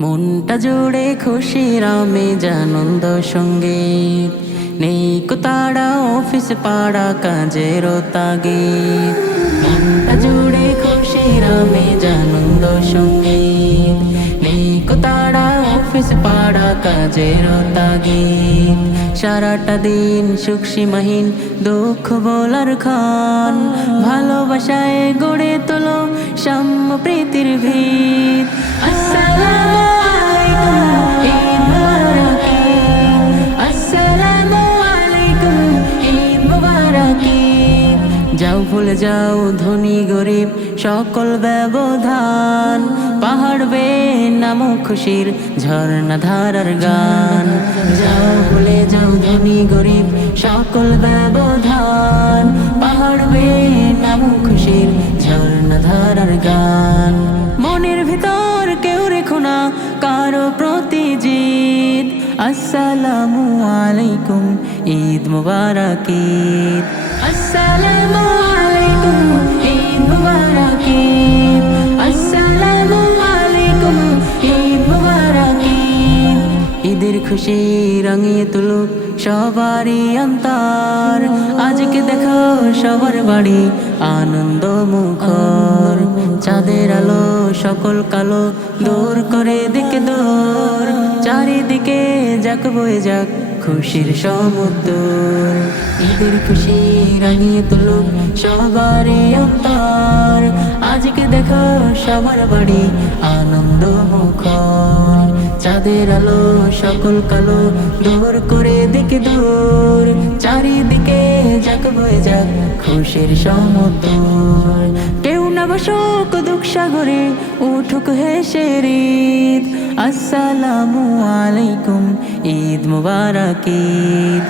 মনটা জুড়ে খুশির আমেজ আনন্দ সঙ্গীত, নেই কো তাড়া অফিস পাড়া কাজের তাগিদ। মনটা জুড়ে খুশির আমেজ আনন্দ সঙ্গীত, নেই কো তাড়া অফিস পাড়া কাজের তাগিদ। সারাটা দিন সুখ সীমাহীন দুঃখ বলার খান, ভালোবাসায় গড়ে তোলো সাম্য প্রীতির ভিত। আসসালামু আলাইকুম ঈদ মুবারক, আসসালামু আলাইকুম ঈদ মুবারক। যাও ভুলে যাও ধনী গরিব সকল ব্যবধান, পাহাড় বেয়ে নামো খুশির ঝর্ণা ধারার গান। যাও ভুলে যাও ধনী গরিব সকল ব্যবধান, পাহাড় বেয়ে নামো খুশির ঝর্ণা ধারার গান। মনের ভিতর কেউ রেখো না কারো প্রতি জিদ, আসসালামু আলাইকুম ঈদ মুবারক ঈদ, আসসালামু আলাইকুম ঈদ মুবারক ঈদ, আসসালামু আলাইকুম ঈদ মুবারক ঈদ। ঈদের খুশি রাঙিয়ে তুলুক সবারই অন্তর, আজকে দেখো সবার বাড়ি আনন্দ মুখর। চাঁদের আলো সকল কালো দূর করে দিকে দূর, চারিদিকে যাক বয়ে যাক খুশির সমুদ্র। ঈদের খুশি রাঙিয়ে তুলুক সবারই অন্তর, আজকে দেখো সবার বাড়ি আনন্দ মুখর। চাঁদের আলো সকল কালো দূর করে দিকে দূর, চারিদিকে যাক বয়ে যাক খুশির সমুদ্র। কেউ না বসুক দুঃখ সাগরে উঠুক হেসে ঈদ, আসসালামু আলাইকুম ঈদ মুবারক ঈদ।